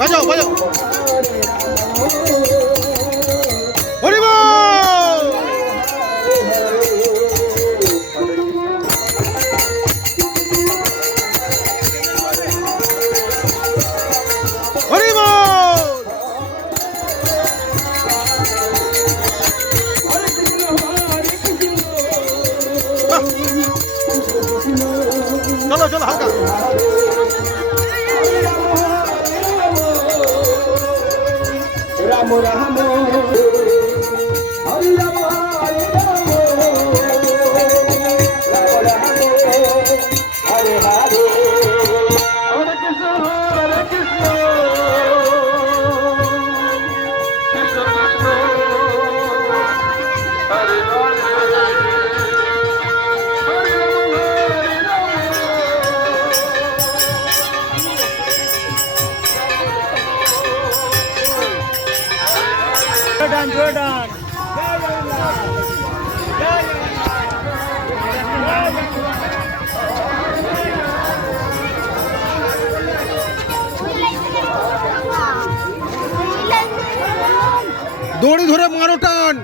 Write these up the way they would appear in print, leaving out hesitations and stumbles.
বাজাও বাজাও হরি বল হরি বল চলো চলো হালকা রাম রাম হরি রাম হরে রাম রাম রাম হরে হরে হরে কৃষ্ণ হরে কৃষ্ণ কৃষ্ণ কৃষ্ণ হরে হরে Jordan. দড়ি ধরে মারো টান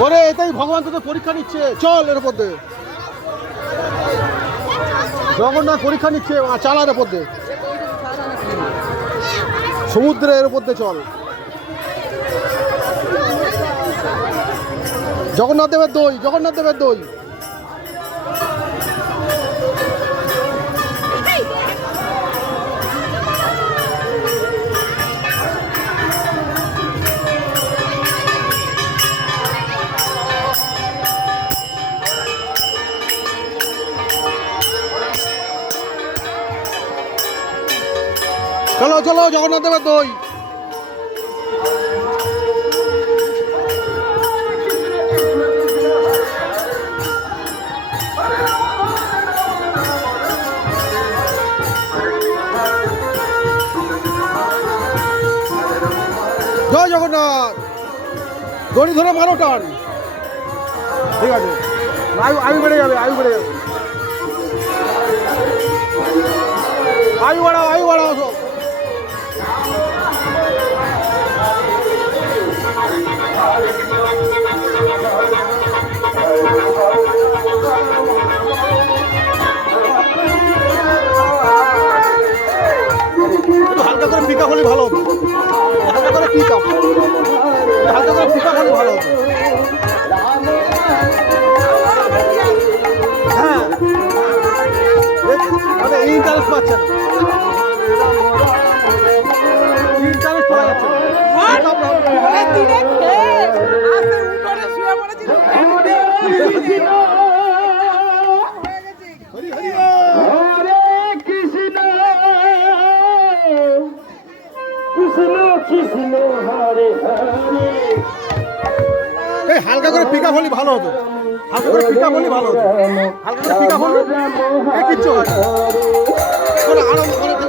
ওরে এটাই ভগবান তোদের পরীক্ষা নিচ্ছে চল এর উপর দিয়ে জগন্নাথ পরীক্ষা নিচ্ছে চালার উপর দিয়ে সমুদ্রের উপর দিয়ে চল জগন্নাথ দেবের দই জগন্নাথ দেবের দই চলো চলো জগন্নাথ দেবের দই জয় জগন্নাথ দড়ি ধরে মারো টান ঠিক আছে আয়ু বেড়ে যাবে আয়ু বেড়ে যাবে আয়ু বাড়াও হালকা করে পিক আপ হলে ভালো হবে হালকা করে পিক আপ হলে ভালো হবে হ্যাঁ ইন্টারেস্ট পাচ্ছে না ইন্টারেস্ট পাওয়া যাচ্ছে এই হালকা করে পিক আপ হলে ভালো হতো হালকা করে পিক আপ হলে ভালো হতো হালকা করে পিক আপ হলে কিচ্ছু হয় না আরাম করে